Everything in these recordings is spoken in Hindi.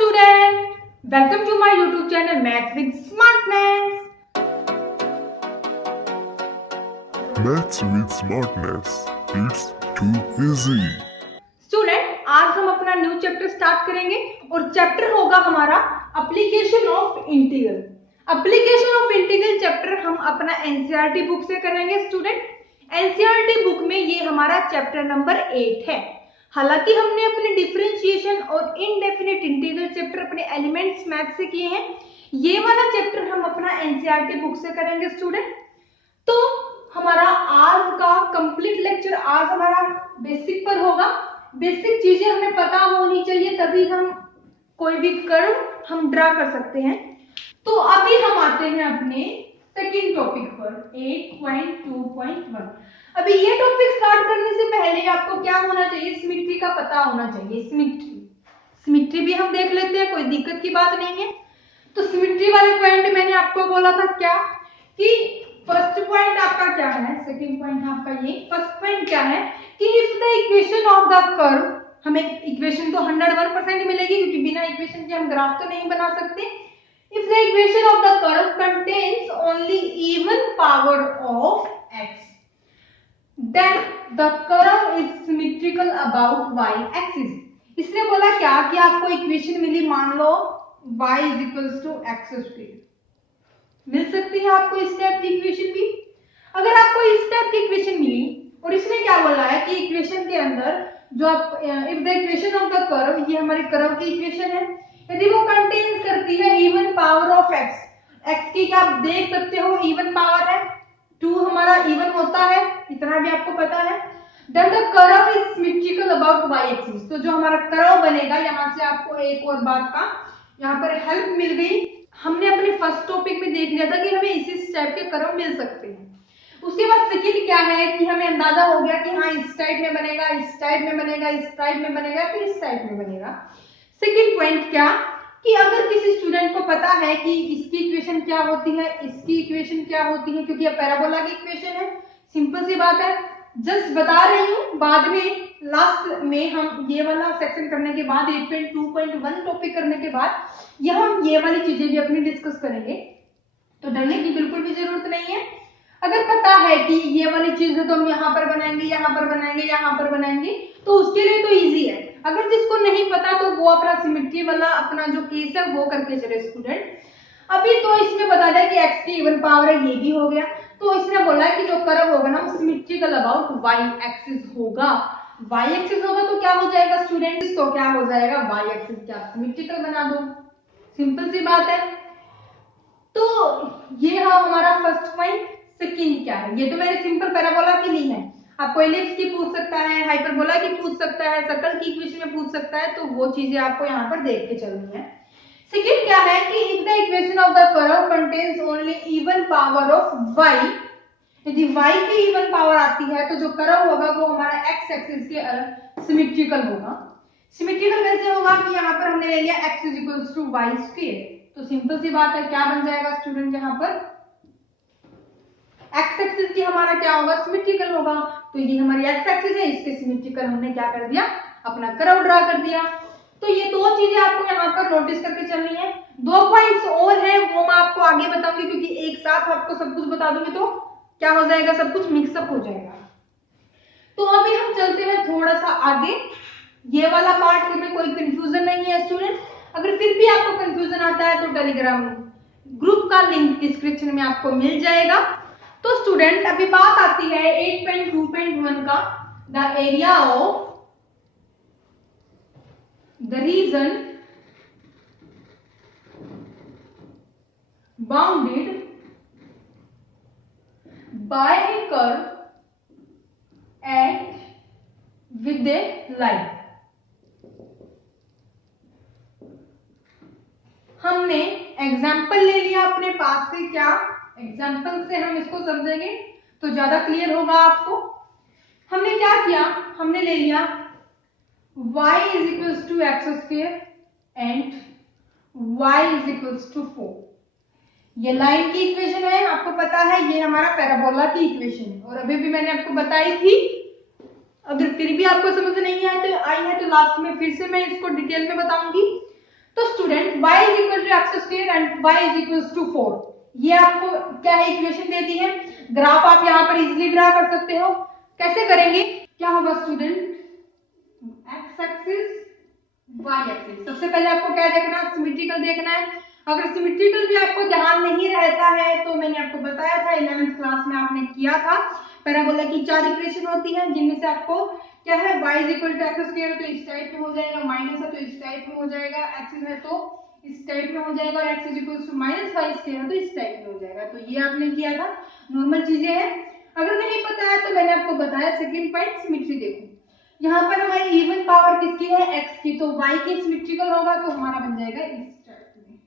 student, welcome to my YouTube channel Maths with Smartness. Maths with Smartness. It's too easy. Student, आज हम अपना न्यू चैप्टर स्टार्ट करेंगे और चैप्टर होगा हमारा application of integral. Application of integral chapter हम अपना एनसीईआरटी बुक से करेंगे। स्टूडेंट, एनसीईआरटी बुक में ये हमारा चैप्टर नंबर 8 है। हालांकि हमने अपने डिफरेंशिएशन और इनडेफिनिट इंटीग्रल चैप्टर अपने एलिमेंट्स मैथ से किए हैं, ये वाला चैप्टर हम अपना एनसीईआरटी बुक से करेंगे। स्टूडेंट, तो हमारा आज का कंप्लीट लेक्चर आज हमारा बेसिक पर होगा। बेसिक चीजें हमें पता होनी चाहिए, तभी हम कोई भी कर्व हम ड्रा कर सकते हैं। तो अभी हम आते हैं अपने सेकंड टॉपिक पर 8.2.1। अभी ये टॉपिक स्टार्ट करने से पहले आपको क्या होना चाहिए, सिमेट्री का पता होना चाहिए। सिमेट्री भी हम देख लेते हैं, कोई दिक्कत की बात नहीं है। तो सिमेट्री वाले पॉइंट मैंने आपको बोला था क्या कि फर्स्ट पॉइंट आपका क्या है, सेकंड पॉइंट आपका ये, फर्स्ट पॉइंट क्या है कि if the equation of the curve, हमें इक्वेशन तो 101% मिलेगी क्योंकि बिना इक्वेशन के हम ग्राफ तो नहीं बना सकते। If the equation of the curve contains only even power of x, then the curve is symmetrical about y axis। इसने बोला क्या कि आपको इक्वेशन मिली, मान लो y is equals to x square, मिल सकती है आपको इस टाइप की इक्वेशन भी। अगर आपको इस टाइप की इक्वेशन मिली और इसने क्या बोला है कि इक्वेशन के अंदर जो आप if the equation of the curve, ये हमारी कर्व की इक्वेशन है, यदि वो कंटेन करती है इवन पावर ऑफ x की, क्या आप देख सकते हो इवन पावर है 2, हमारा इवन होता है, इतना भी आपको पता है। Then the curve is symmetrical about y axis. तो जो हमारा कर्व बनेगा, यहाँ से आपको एक और बात का यहाँ पर हेल्प मिल गई। हमने अपने फर्स्ट टॉपिक में देख लिया था कि हमें इसी टाइप के कर्व मिल सकते हैं। उसके बाद सेकंड क्या है कि हमें अंदाजा हो गया कि हाँ इस टाइप में बनेगा, इस टाइप में बनेगा, इस टाइप में बनेगा, फिर इस टाइप में बनेगा। सेकंड पॉइंट क्या कि अगर किसी स्टूडेंट को पता है कि इसकी इक्वेशन क्या होती है, इसकी इक्वेशन क्या होती है, क्योंकि ये पैराबोला की इक्वेशन है, सिंपल सी बात है, जस्ट बता रही हूँ। बाद में लास्ट में हम ये वाला सेक्शन करने के बाद 8.2.1 टॉपिक करने के बाद यहाँ हम ये वाली चीजें भी अपनी डिस्कस करेंगे, तो डरने की बिल्कुल भी जरूरत नहीं है। अगर पता है कि ये वाली चीज है तो हम यहाँ पर बनाएंगे, यहाँ पर बनाएंगे, यहाँ पर बनाएंगे, तो उसके लिए तो इजी है। अगर जिसको नहीं पता तो वो अपना सिमेट्री वाला अपना जो केस है वो करके चले। स्टूडेंट, अभी तो इसमें बता दिया कि x की इवन पावर है, ये भी हो गया। तो इसने बोला है कि जो कर्व होगा ना वो सिमेट्रिकल अबाउट y एक्सिस होगा। y एक्सिस होगा तो क्या हो जाएगा स्टूडेंट, तो क्या हो जाएगा y एक्सिस क्या सिमेट्रिकल बना दो, सिंपल सी बात है। तो ये हमारा फर्स्ट पॉइंट। सेकंड क्या है, ये तो मैंने सिंपल पैराबोला की ली है, आपको एलिप्स की पूछ सकता है, हाइपरबोला की पूछ सकता है, सर्कल की इक्वेशन में पूछ सकता है, तो वो चीजें आपको यहाँ पर देख के चलनी है। सेकंड क्या है कि if the equation of the curve contains only even power of y, यदि y की इवन पावर आती है तो जो कर्व होगा वो हमारा x एक्सिस के सिमेट्रिकल होगा। सिमेट्रिकल कैसे होगा कि यहाँ पर हमने ले लिया x is equals to y square, तो सिंपल सी बात है क्या बन जाएगा स्टूडेंट, यहाँ पर x एक्सिस की हमारा क्या होगा, सिमेट्रिकल होगा। तो ये हमारी x एक्सिस है, इसके सिमेट्रिकल हमने क्या कर दिया, अपना कर्व ड्रा कर दिया। तो ये दो चीजें आपको यहाँ पर नोटिस करके चलनी है। दो पॉइंट्स और हैं, वो मैं आपको आगे बताऊंगी, क्योंकि एक साथ आपको सब कुछ बता दूंगी तो क्या हो जाएगा, सब कुछ मिक्सअप हो जाएगा। तो अभी हम चलते हैं थोड़ा सा आगे। ये वाला पार्ट में कोई कंफ्यूजन नहीं है स्टूडेंट। अगर फिर भी आपको कंफ्यूजन आता है तो टेलीग्राम ग्रुप का लिंक डिस्क्रिप्शन में आपको मिल जाएगा। तो स्टूडेंट, अभी बात आती है 8.2.1 का, the area of the reason bounded by A curve at with A line. हमने एग्जाम्पल ले लिया अपने पास से, क्या एग्जाम्पल से हम इसको समझेंगे तो ज्यादा क्लियर होगा आपको। हमने क्या किया, हमने ले लिया y is equals to x square and y is equals to 4। ये लाइन की इक्वेशन है, आपको पता है ये हमारा पैराबोला की इक्वेशन है, और अभी भी मैंने आपको बताई थी। अगर फिर भी आपको समझ नहीं आई है तो लास्ट में फिर से मैं इसको डिटेल में बताऊंगी। तो student y is equal to x square and y is equal to 4, ये आपको क्या है इक्वेशन दे दी है। ग्राफ आप यहाँ पर इजिली ड्रा कर सकते हो। कैसे करेंगे, क्या होगा student, x axis y axis. सबसे पहले आपको क्या देखना है, सिमेट्रिकल देखना है। अगर सिमेट्रिकल भी आपको ध्यान नहीं रहता है तो मैंने आपको बताया था 11th क्लास में आपने किया था, पैराबोला की 4 इक्वेशन होती है जिनमें से आपको क्या है y is equal to x square तो इस टाइप में हो जाएगा, माइनस है तो इस टाइप में हो जाएगा, एक्सिस है तो इस टाइप में हो जाएगा और x is equal to minus y square तो इस टाइप में हो जाएगा। तो ये आपने किया था, नॉर्मल चीजें हैं। अगर नहीं पता है तो मैंने आपको बताया सेकंड पॉइंट सिमेट्री देखो, यहाँ पर हमारी इवन पावर किसकी है, x की, तो y की सिमेट्रिकल होगा तो हमारा बन जाएगा इस टाइप में,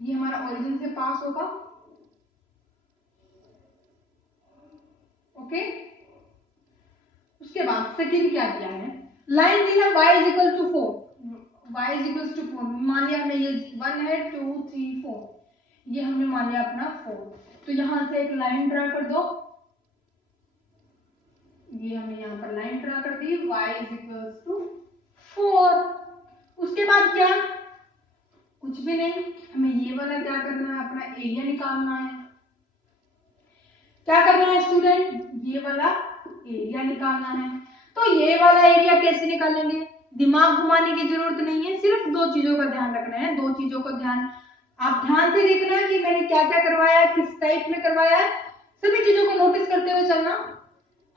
ये हमारा ओरिजिन से पास होगा। ओके, उसके बाद सेकंड क्या दिया है, लाइन दी है y is equal to 4, y is equal to 4, मान लिया हमने ये 1 है 2 3 4, ये हमने मान लिया अपना 4। तो यहां से एक लाइन ड्रा कर दो, ये हमने यहाँ पर लाइन ड्रा कर दी, y इज इक्वल टू 4। उसके बाद क्या, कुछ भी नहीं, हमें ये वाला क्या करना है, अपना एरिया निकालना है। क्या करना है स्टूडेंट, ये वाला एरिया निकालना है। तो ये वाला एरिया कैसे निकालेंगे, दिमाग घुमाने की जरूरत नहीं है, सिर्फ 2 चीजों का ध्यान रखना है। 2 चीजों का ध्यान आप ध्यान से देखना है कि मैंने क्या क्या करवाया है, किस टाइप में करवाया है, सभी चीजों को नोटिस करते हुए चलना।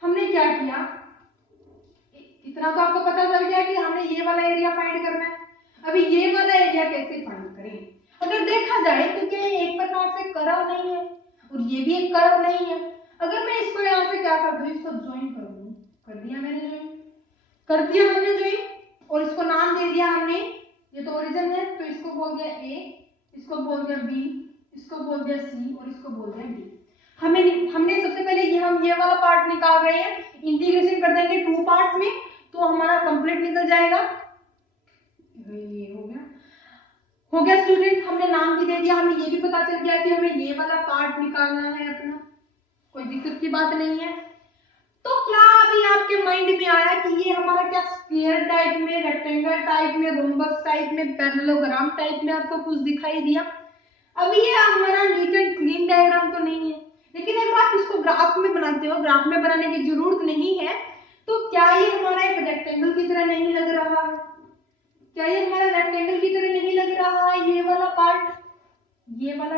हमने क्या किया, इतना तो आपको पता चल गया कि हमने ये वाला एरिया फाइंड करना है। अभी ये वाला एरिया कैसे फाइंड करें, अगर देखा जाए तो क्या ये एक प्रकार से कर्व नहीं है और ये भी एक कर्व नहीं है। अगर मैं इसको यहाँ से क्या कर दूं, इसको ज्वाइन कर दूं, कर दिया मैंने ज्वाइन, कर दिया हमने ज्वाइन, और इसको नाम दे दिया हमने, ये तो ओरिजिन है तो इसको बोल दिया ए, इसको बोल दिया बी, इसको बोल दिया सी और इसको बोल दिया डी। हमने सबसे पहले हम ये वाला पार्ट निकाल रहे हैं, इंटीग्रेशन कर देंगे 2 पार्ट्स में तो हमारा कंप्लीट निकल जाएगा। ये हो गया स्टूडेंट, हमने नाम भी दे दिया, हमें ये भी पता चल गया कि हमें ये वाला पार्ट निकालना है अपना, कोई दिक्कत की बात नहीं है। तो क्या अभी आपके माइंड में आया कि ये हमारा क्या स्फीयर टाइप में, रेक्टेंगल टाइप में, रोम्बस टाइप में, पैरेललोग्राम टाइप में आपको कुछ दिखाई दिया। अभी ये हमारा नीट एंड क्लीन डायग्राम तो नहीं है, लेकिन अगर आप इसको ग्राफ में बनाते हो, ग्राफ में बनाने की जरूरत नहीं है, तो क्या ये हमारा एक रेक्टेंगल की तरह नहीं लग रहा है, क्या ये हमारा रेक्टेंगल की तरह नहीं लग रहा है, ये वाला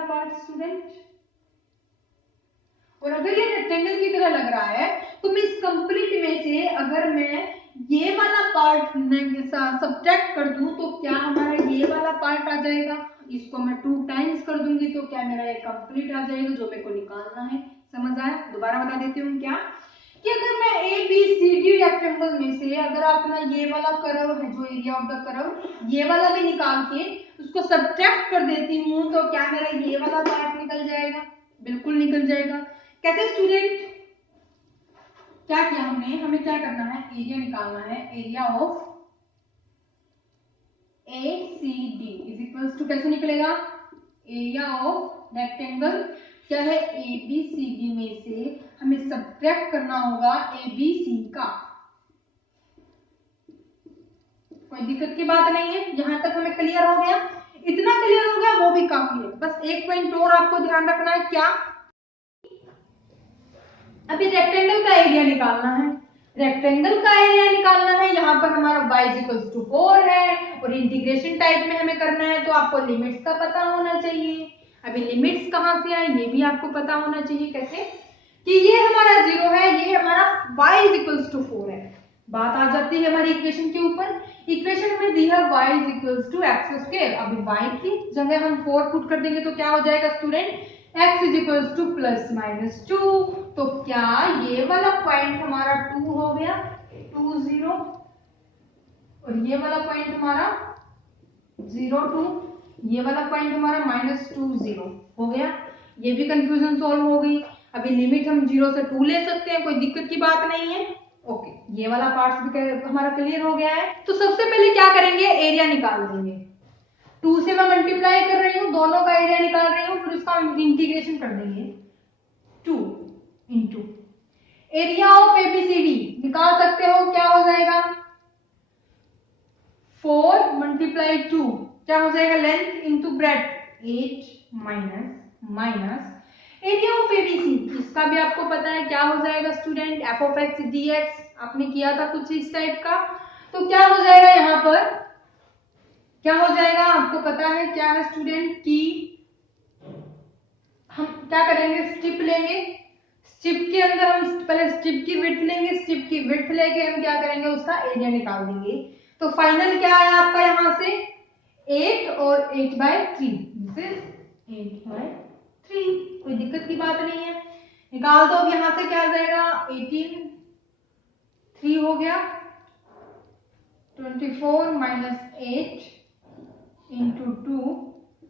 पार्ट स्टूडेंट। और अगर ये रेक्टेंगल की तरह लग रहा है तो मैं इस कंप्लीट में से अगर मैं ये वाला पार्ट सब्ट्रैक्ट कर दूं तो क्या हमारा ये वाला पार्ट आ जाएगा, इसको मैं 2 टाइम्स कर दूंगी तो क्या मेरा ये कंप्लीट आ जाएगा जो मेरे को निकालना है। समझ आया, दोबारा बता देती हूँ क्या, कि अगर मैं A B C D rectangle में से अगर अपना ये वाला कर्व है जो एरिया ऑफ द कर्व, ये वाला भी निकाल के उसको सब्ट्रैक्ट कर देती हूँ तो क्या मेरा ये वाला पार्ट निकल जाएगा, बिल्कुल निकल जाएगा। कैसे स्टूडेंट, क्या किया हमने, हमें क्या करना है, एरिया निकालना है, area of A C D is equal to कैसे निकलेगा, एरिया ऑफ रेक्टेंगल क्या है ए बी सी डी में से हमें सब्ट्रैक्ट करना होगा ए बी सी का। कोई दिक्कत की बात नहीं है, यहां तक हमें क्लियर हो गया, इतना क्लियर हो गया वो भी काफी है। बस एक पॉइंट और आपको ध्यान रखना है, क्या, अभी रेक्टेंगल का एरिया निकालना है, रेक्टेंगल का एरिया निकालना है, यहाँ पर हमारा y इक्वल्स टू 4 है और इंटीग्रेशन टाइप में हमें करना है तो आपको लिमिट्स का पता होना चाहिए। अभी लिमिट्स कहाँ से आए ये भी आपको पता होना चाहिए, कैसे कि ये हमारा 0 है, ये हमारा y इक्वल्स टू 4 है। बात आ जाती है हमारी इक्वेशन के ऊपर, इक्वेशन में दी है y equals to x square, अभी y की जगह हम 4 पुट कर देंगे तो क्या हो जाएगा student, x is equals two plus minus 2, तो क्या ये वाला पॉइंट हमारा 2 हो गया 2 0 और ये वाला पॉइंट हमारा 0 2, ये वाला पॉइंट हमारा माइनस 2 0 हो गया। ये भी कंफ्यूजन सॉल्व हो गई। अभी लिमिट हम 0 से 2 ले सकते हैं, कोई दिक्कत की बात नहीं है। ओके, ये वाला पार्ट भी हमारा क्लियर हो गया है। तो सबसे पहले क्या करेंगे, एरिया निकाल देंगे। 2 से मैं मल्टीप्लाई कर रही हूँ, दोनों का एरिया निकाल रही हूँ, फिर उसका इंटीग्रेशन कर देंगे 2 इंटू एरिया ऑफ एबीसीडी निकाल सकते हो, क्या हो जाएगा 4 मल्टीप्लाई 2 क्या हो जाएगा, length into breadth, 8 minus area of ABC. इसका भी आपको पता है क्या हो जाएगा student, F of x D x, आपने किया था कुछ इस टाइप का। तो क्या हो जाएगा यहाँ पर, क्या हो जाएगा आपको पता है क्या है स्टूडेंट, कि हम क्या करेंगे, स्ट्रिप लेंगे, स्ट्रिप के अंदर हम पहले स्ट्रिप की विड्थ लेंगे, स्ट्रिप की विड्थ लेके हम क्या करेंगे, उसका एरिया निकाल देंगे। तो फाइनल क्या आया आपका यहाँ से 8 और 8/3, दिस इज 8/3, कोई दिक्कत की बात नहीं है, निकाल दो। अब यहाँ से क्या आ जाएगा, 18 3 हो गया, 24 minus 8 into 2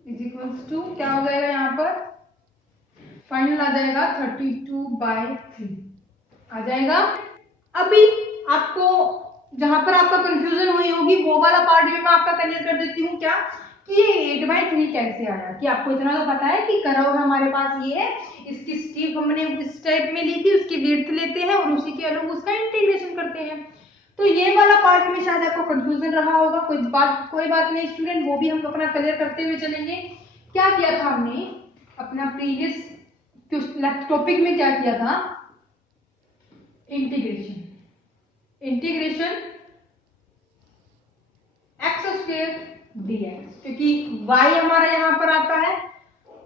is equals to क्या हो जाएगा यहाँ पर, फाइनल आ जाएगा 32/3 आ जाएगा। अभी आपको जहां पर आपका कंफ्यूजन हुई होगी वो वाला पार्ट भी मैं आपका क्लियर कर देती हूँ, क्या कि ये 8/3 कैसे आया, कि आपको इतना तो पता है कि कर्व हमारे पास ये है, इसकी स्ट्रिप हमने इस टाइप में ली थी, उसकी विड्थ लेते हैं और उसी के अलग उसका इंटीग्रेशन करते हैं। तो ये वाला पार्ट में शायद आपको कंफ्यूजन रहा होगा, कोई बात नहीं स्टूडेंट, वो भी हम अपना क्लियर करते हुए चलेंगे। क्या किया था हमने अपना प्रीवियस टॉपिक में, क्या किया था, इंटीग्रेशन x² dx, क्योंकि y हमारा यहाँ पर आता है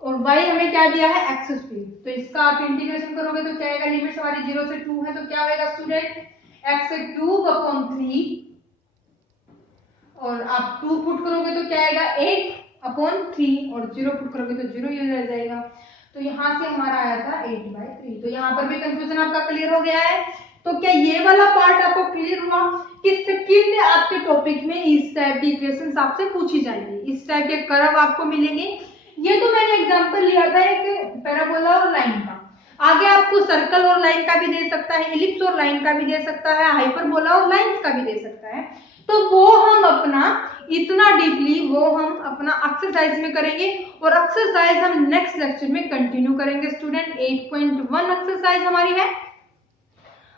और y हमें क्या दिया है x², तो इसका आप इंटीग्रेशन करोगे तो क्या आएगा, लिमिट्स हमारी 0 से 2 है, तो क्या होगा स्टूडेंट, x³ 3 और आप 2 पुट करोगे तो क्या आएगा 8/3 और 0 पुट करोगे तो 0 ही रह जाएगा। तो यहाँ से हमारा आया था 8/3। तो यहाँ पर भी कंफ्यूजन आपका क्लियर हो गया है। तो क्या ये वाला पार्ट आपको क्लियर हुआ कि सेकंड में आपके टॉपिक में इस टाइप की इक्वेशंस आपसे पूछी जाएंगी, इस टाइप के कर्व आपको मिलेंगे। ये तो मैंने एग्जांपल लिया था एक पैराबोला और लाइन का, आगे आपको सर्कल और लाइन का भी दे सकता है, इलिप्स और लाइन का भी दे सकता है, हाइपरबोला और लाइंस का भी दे सकता है। तो वो हम अपना इतना डीपली वो हम अपना एक्सरसाइज में करेंगे और एक्सरसाइज हम नेक्स्ट लेक्चर में कंटिन्यू करेंगे स्टूडेंट। 8.1 एक्सरसाइज हमारी है।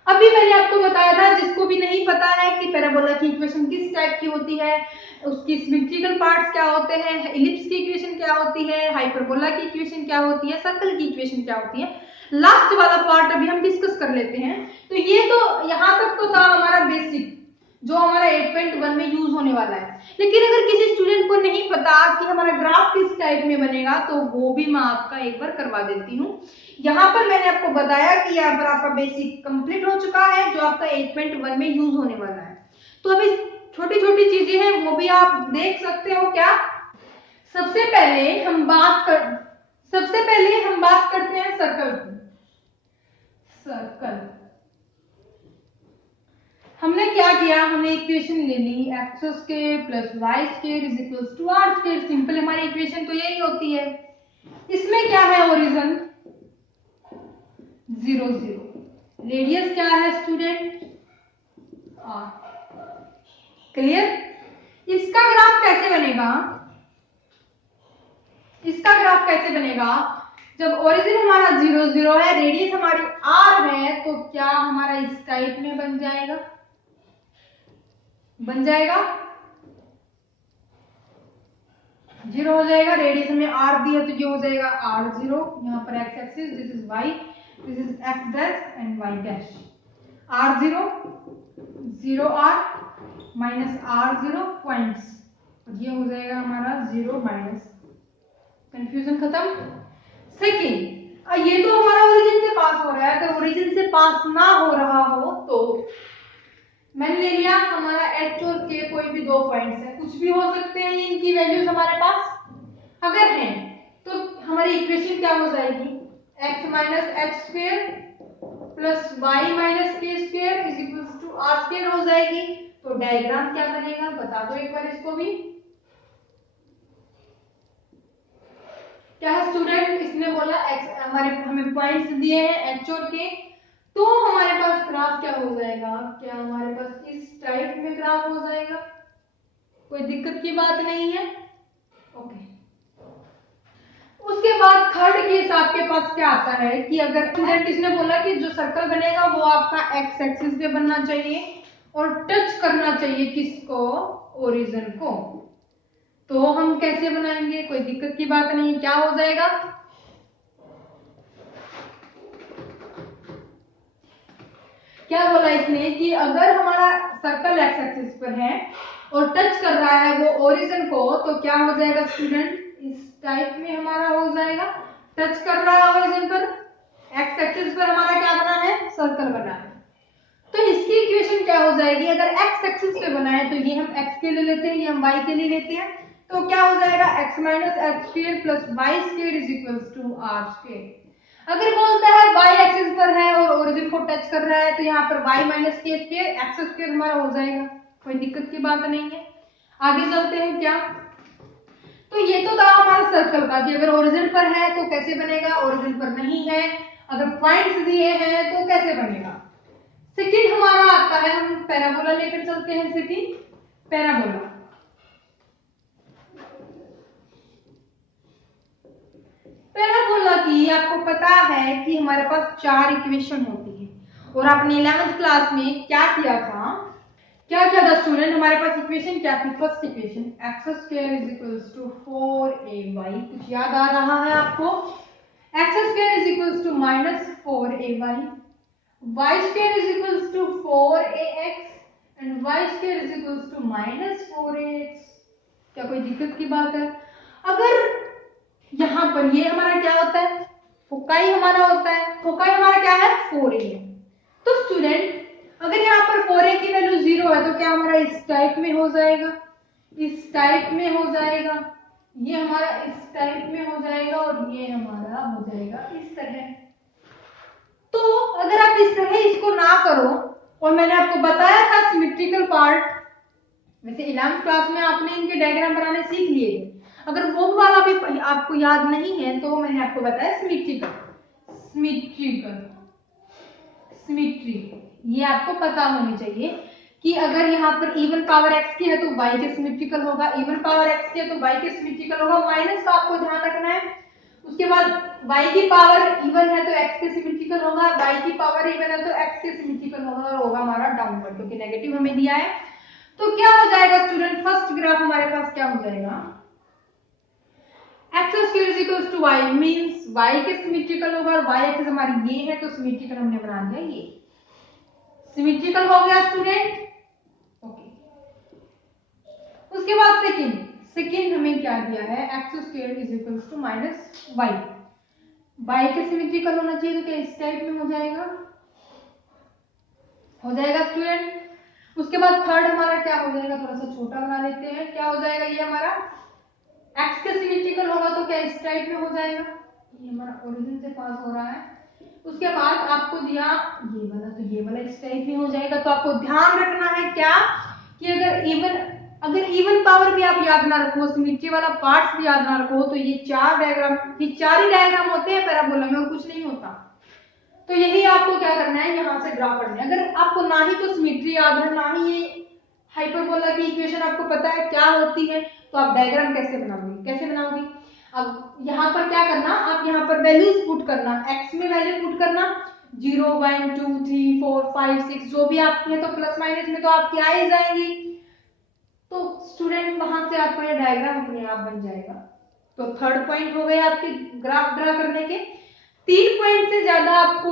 अभी मैंने आपको बताया था, जिसको भी नहीं पता है कि पैराबोला की इक्वेशन किस टाइप की होती है, उसकी सिमेट्रिकल पार्ट्स क्या होते हैं, इलिप्स की इक्वेशन क्या होती है, हाइपरबोला की इक्वेशन क्या होती है, सर्कल की इक्वेशन क्या होती है, लास्ट वाला पार्ट अभी हम डिस्कस कर लेते हैं। तो ये तो यहाँ तक तो था हमारा बेसिक जो हमारा 8.1 में यूज होने वाला है। लेकिन अगर किसी स्टूडेंट को नहीं पता कि हमारा ग्राफ किस टाइप में बनेगा तो वो भी मैं आपका एक बार करवा देती हूँ। यहाँ पर मैंने आपको बताया कि यहाँ पर आपका बेसिक कंप्लीट हो चुका है जो आपका 8.1 में यूज होने वाला है। तो अभी छोटी छोटी चीजें हैं वो भी आप देख सकते हो। क्या सबसे पहले हम बात करते हैं सर्कल की। सर्कल हमने क्या किया, हमने इक्वेशन ले ली x² + y² = r²। सिंपल हमारी इक्वेशन तो यही होती है। इसमें क्या है, ओरिजिन 0 0, रेडियस क्या है स्टूडेंट r। क्लियर। इसका ग्राफ कैसे बनेगा, जब ओरिजिन हमारा 0 0 है, रेडियस हमारी r है, तो क्या हमारा इस टाइप में बन जाएगा 0 हो जाएगा। रेडियस में r दिया तो ये हो जाएगा r0, यहाँ पर x axis, this is y, this is x dash and y dash. r0 0r minus r0 points, और ये हो जाएगा हमारा 0 माइनस। कंफ्यूजन खत्म। सेकेंड, ये तो हमारा ओरिजिन से पास हो रहा है। अगर ओरिजिन से पास ना हो रहा हो तो मैंने ले लिया हमारा h और k कोई भी 2 पॉइंट्स है, कुछ भी हो सकते हैं इनकी वैल्यूज हमारे पास। अगर हैं तो हमारी इक्वेशन क्या हो जाएगी, x minus h² plus y minus k² is equals to r² हो जाएगी। तो डायग्राम क्या बनेगा बता दो एक बार इसको भी। क्या है स्टूडेंट, इसने बोला x, हमें पॉइंट्स दिए हैं h और k, तो हमारे पास ग्राफ क्या हो जाएगा, क्या हमारे पास इस टाइप में ग्राफ हो जाएगा, कोई दिक्कत की बात नहीं है। ओके। उसके बाद थर्ड केस आपके पास क्या आता है कि अगर स्टूडेंट इसने बोला कि जो सर्कल बनेगा वो आपका x एक्सिस पे बनना चाहिए और टच करना चाहिए किसको, ओरिजिन को। तो हम कैसे बनाएंगे, कोई दिक्कत की बात नहीं। क्या हो जाएगा, क्या बोला इसने कि अगर हमारा सर्कल एक्स एक्सिस पर है और टच कर रहा है वो ओरिजिन को, तो क्या हो जाएगा स्टूडेंट, इस टाइप में हमारा हो जाएगा। टच कर रहा है ओरिजिन पर, एक्स एक्सिस पर हमारा क्या बना है, सर्कल बना है। तो इसकी इक्वेशन क्या हो जाएगी, अगर एक्स एक्सिस पे बना है तो ये हम एक्स के लिए लेते हैं, ये हम वाई के लिए लेते हैं। तो क्या हो जाएगा, x minus x square plus y square is equals to r square. अगर बोलता है y एक्सिस पर है और ओरिजिन को टच कर रहा है तो यहाँ पर y माइनस के स्क्वायर एक्स स्क्वायर हमारा हो जाएगा, कोई दिक्कत की बात नहीं है। आगे चलते हैं। क्या, तो ये तो था हमारा सर्कल का कि अगर ओरिजिन पर है तो कैसे बनेगा, ओरिजिन पर नहीं है, अगर पॉइंट्स दिए हैं तो कैसे बनेगा। सेकंड हमारा आता है, हम पैराबोला लेकर चलते हैं। सेकंड पैराबोला, पैराबोला की आपको पता है कि हमारे पास 4 इक्वेशन होती है और आपने 11th क्लास में क्या किया था, क्या किया था स्टूडेंट, हमारे पास इक्वेशन क्या थी, first equation x square is equals to 4ay, कुछ याद आ रहा है आपको, x square is equals to minus 4ay, y square is equals to 4ax and y square is equals to minus 4ax। क्या कोई दिक्कत की बात है। अगर यहां पर ये हमारा क्या होता है, फोकाई हमारा होता है, फोकाई हमारा क्या है 4a है। तो स्टूडेंट अगर यहाँ पर 4a की वैल्यू 0 है तो क्या हमारा इस टाइप में हो जाएगा, इस टाइप में हो जाएगा, ये हमारा इस टाइप में हो जाएगा और ये हमारा हो जाएगा इस तरह। तो अगर आप इस तरह इसको ना करो, और मैंने आपको बताया था सिमेट्रिकल पार्ट, वैसे 11th क्लास में आपने इनके डायग्राम बनाने सीख लिए थे, अगर वो वाला भी आपको याद नहीं है तो मैंने आपको बताया सिमेट्रिकल, सिमेट्रिकल, सिमेट्री, ये आपको पता होनी चाहिए कि अगर यहाँ पर इवन पावर x की है तो y के सिमेट्रिकल होगा, इवन पावर x की है तो y के सिमेट्रिकल होगा, माइनस का आपको ध्यान रखना है। उसके बाद y की पावर इवन है तो x के सिमेट्रिकल होगा, y की पावर इवन है तो x के सिमेट्रिकल होगा और होगा हमारा डाउनवर्ड, क्योंकि नेगेटिव हमें दिया है। तो क्या हो जाएगा स्टूडेंट, फर्स्ट ग्राफ हमारे पास क्या हो जाएगा, x square is equals to y means y के सिमेट्रिकल होगा और y एक्सिस हमारी ये है तो सिमेट्रिकल हमने बना दिया, ये सिमेट्रिकल हो गया स्टूडेंट। ओके, उसके बाद सेकंड, सेकंड हमें क्या दिया है, x square is equals to minus y, y के सिमेट्रिकल होना चाहिए तो क्या इस टाइप में हो जाएगा, हो जाएगा स्टूडेंट। उसके बाद थर्ड हमारा क्या हो जाएगा, थोड़ा सा छोटा बना लेते हैं, क्या हो जाएगा, ये हमारा एक्स के सिमेट्रिकल होगा तो क्या इस टाइप में हो जाएगा, ये हमारा ओरिजिन से पास हो रहा है। उसके बाद आपको दिया ये वाला, तो ये वाला इस टाइप में हो जाएगा। तो आपको ध्यान रखना है क्या कि अगर इवन पावर भी आप याद ना रखो, सिमेट्री वाला पार्ट्स भी याद ना रखो, तो ये 4 डायग्राम, ये 4 ही डायग्राम होते हैं पैराबोला में और कुछ नहीं होता। तो यही आपको क्या करना है, यहाँ से ड्रा करना है। अगर आपको ना ही तो सिमेट्री याद है, ना ही ये हाइपरबोला की इक्वेशन आपको पता है क्या होती है, तो आप डायग्राम कैसे बनाओगे, कैसे बनाओगे। अब यहाँ पर क्या करना, आप यहाँ पर वैल्यूज पुट करना, x में वैल्यू पुट करना 0 1 2 3 4 5 6 जो भी आपकी है, तो प्लस माइनस में तो आपकी आ ही जाएंगी। तो स्टूडेंट वहां से आपका ये डायग्राम अपने आप बन जाएगा। तो थर्ड पॉइंट हो गए आपके ग्राफ ड्रा करने के। 3 पॉइंट से ज्यादा आपको,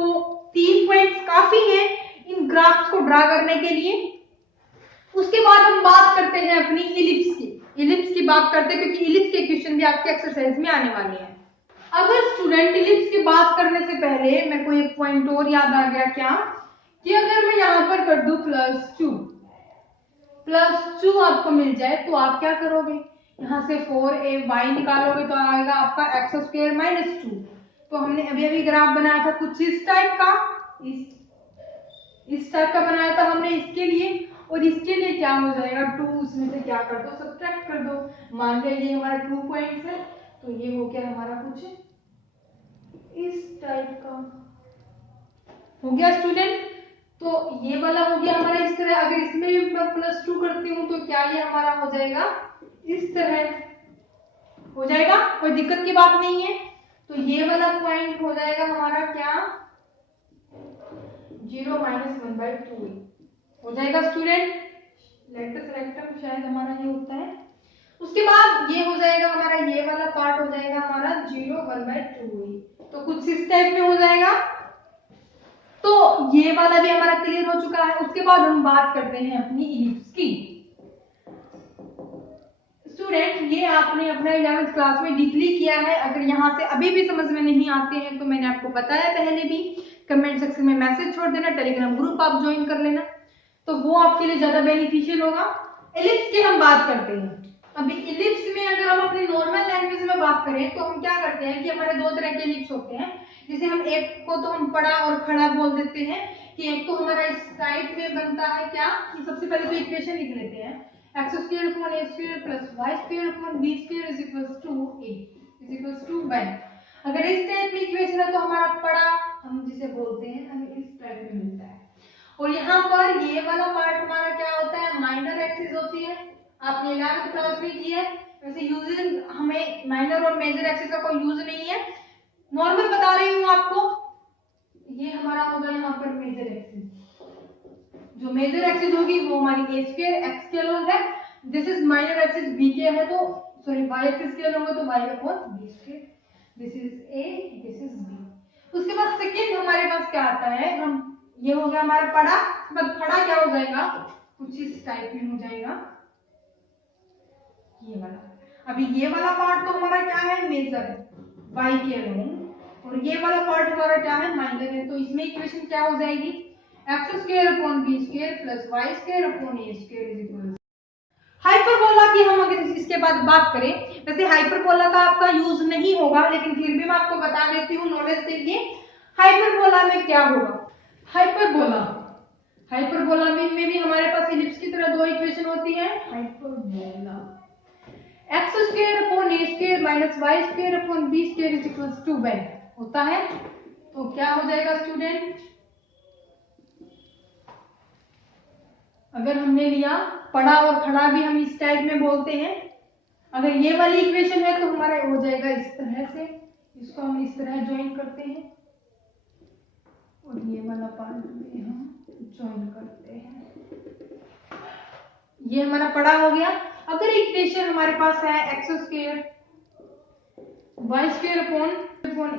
3 पॉइंट्स काफी हैं इन ग्राफ्स को ड्रा करने के लिए। उसके बाद हम बात करते हैं अपनी इलिप्स की, इलिप्स की बात करते हैं क्योंकि इलिप्स के क्वेश्चन भी आपके एक्सरसाइज में आने वाले हैं। अगर स्टूडेंट इलिप्स की बात करने से पहले मेरे को एक पॉइंट और याद आ गया, क्या कि अगर मैं यहाँ पर कर दूं प्लस 2 आपको मिल जाए तो आप क्या करोगे, यहाँ से 4ay निकालोगे तो आएगा आपका एक्स स्क्वायर माइनस 2। तो हमने अभी अभी ग्राफ बनाया था कुछ इस टाइप का, इस टाइप का बनाया था हमने इसके लिए, और इसके लिए क्या हो जाएगा 2, उसमें से क्या कर दो, सब्ट्रैक्ट कर दो। मान लिया ये हमारा 2 पॉइंट्स है तो ये हो गया हमारा कुछ इस टाइप का हो गया स्टूडेंट। तो ये वाला हो गया हमारा इस तरह। अगर इसमें भी मैं +2 करती हूँ तो क्या ये हमारा हो जाएगा इस तरह हो जाएगा, कोई दिक्कत की बात नहीं है। तो ये वाला पॉइंट हो जाएगा हमारा क्या 0 - 1/2 हो जाएगा स्टूडेंट। लेटस रेक्टम शायद हमारा ये होता है। उसके बाद ये हो जाएगा हमारा, ये वाला पार्ट हो जाएगा हमारा 0 1/2। तो कुछ इस टाइप में हो जाएगा। तो ये वाला भी हमारा क्लियर हो चुका है। उसके बाद हम बात करते हैं अपनी इलिप्स की। स्टूडेंट, ये आपने अपना 11th क्लास में डीपली किया है। अगर यहाँ से अभी भी समझ में नहीं आते हैं तो मैंने आपको बताया पहले भी, कमेंट सेक्शन में मैसेज छोड़ देना, टेलीग्राम ग्रुप आप ज्वाइन कर लेना, तो वो आपके लिए ज्यादा बेनिफिशियल होगा। इलिप्स की हम बात करते हैं। अभी इलिप्स में अगर हम अपनी नॉर्मल लैंग्वेज में बात करें तो हम क्या करते हैं कि हमारे दो तरह के इलिप्स होते हैं। जैसे हम एक को तो हम पड़ा और खड़ा बोल देते हैं कि एक तो हमारा इस टाइप में बनता है क्या, कि सबसे पहले तो इक्वेशन लिख लेते हैं, x² upon a² plus y² upon b² is equals to a is equals to y। अगर इस टाइप में इक्वेशन है तो हमारा पड़ा हम जिसे बोलते हैं हमें इस टाइप में मिलता है। और यहाँ पर ये वाला पार्ट हमारा क्या होता है, माइनर एक्सिस होती है। आपने 11th क्लास में की है। वैसे यूजिंग हमें माइनर और मेजर एक्सिस का कोई यूज नहीं है, नॉर्मल बता रही हूँ आपको। ये हमारा होगा यहाँ पर मेजर एक्सिस। जो मेजर एक्सिस होगी वो हमारी a² x के अलॉन्ग है। This is minor axis b के है, तो सॉरी y एक्सिस के अलॉन्ग है तो y upon b²। This is a, this is b। उसके बाद सेकंड हमारे पास क्या आता है, हम ये हो गया हमारा पड़ा। मतलब खड़ा क्या हो जाएगा, कुछ इस टाइप में हो जाएगा ये वाला। अभी ये वाला पार्ट तो हमारा क्या है, मेजर है y के अलॉन्ग, और ये वाला पार्ट हमारा क्या है, माइनर है। तो इसमें इक्वेशन क्या हो जाएगी, x² upon b² plus y² upon a² is equal. Hyperbola की हम अगर इसके बाद बात करें, वैसे हाइपरबोला का आपका यूज नहीं होगा, लेकिन फिर भी मैं आपको बता देती हूँ नॉलेज के लिए। हाइपरबोला में क्या होगा, हाइपरबोला में भी हमारे पास इलिप्स की तरह दो इक्वेशन होती है। Hyperbola x² upon a² minus y² upon b² is equals to y होता है। तो क्या हो जाएगा स्टूडेंट, अगर हमने लिया पड़ा और खड़ा भी हम इस टाइप में बोलते हैं। अगर ये वाली इक्वेशन है तो हमारा हो जाएगा इस तरह से, इसको हम इस तरह ज्वाइन करते हैं और ये वाला पार्ट भी हम ज्वाइन करते हैं। ये हमारा पड़ा हो गया। अगर इक्वेशन हमारे पास है x² y² upon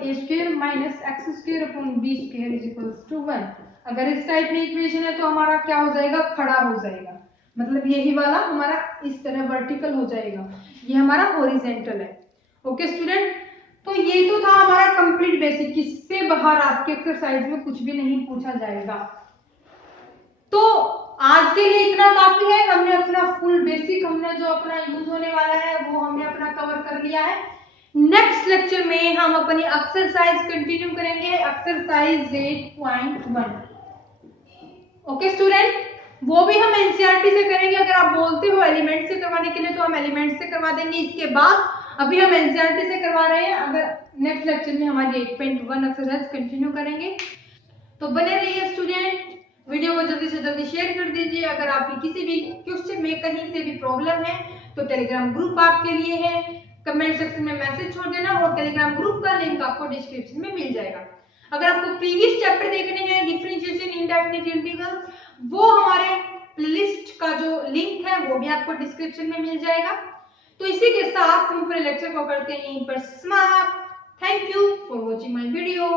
a² minus x² upon b² is equals to 1। अगर इस टाइप में इक्वेशन है तो हमारा क्या हो जाएगा, खड़ा हो जाएगा। मतलब यही वाला हमारा इस तरह वर्टिकल हो जाएगा, ये हमारा हॉरिजॉन्टल है। ओके स्टूडेंट, तो ये तो था हमारा कंप्लीट बेसिक। इससे बाहर आपके एक्सरसाइज में कुछ भी नहीं पूछा जाएगा। तो आज के लिए इतना काफी है। हमने अपना फुल बेसिक, हमने जो अपना यूज होने वाला है वो हमने अपना कवर कर लिया है। नेक्स्ट लेक्चर में हम अपनी एक्सरसाइज कंटिन्यू करेंगे, एक्सरसाइज 8.1। ओके स्टूडेंट, वो भी हम एनसीईआरटी से करेंगे। अगर आप बोलते हो एलिमेंट से करवाने के लिए तो हम एलिमेंट से करवा देंगे। इसके बाद अभी हम एनसीईआरटी से करवा रहे हैं। अगर नेक्स्ट लेक्चर में हमारी 8.1 एक्सरसाइज कंटिन्यू करेंगे। तो बने रहिए स्टूडेंट, वीडियो को जल्दी से जल्दी शेयर कर दीजिए। अगर आपकी किसी भी क्वेश्चन में कहीं से भी प्रॉब्लम है तो टेलीग्राम ग्रुप आपके लिए है, कमेंट सेक्शन में मैसेज छोड़ देना और टेलीग्राम ग्रुप का लिंक आपको डिस्क्रिप्शन में मिल जाएगा। अगर आपको प्रीवियस चैप्टर देखने हैं, डिफरेंशिएशन, इंडेफिनिट इंटीग्रल, वो हमारे प्लेलिस्ट का जो लिंक है वो भी आपको डिस्क्रिप्शन में मिल जाएगा। तो इसी के साथ हम पूरे लेक्चर को करते हैं यहीं पर समाप्त। Thank you for watching my video.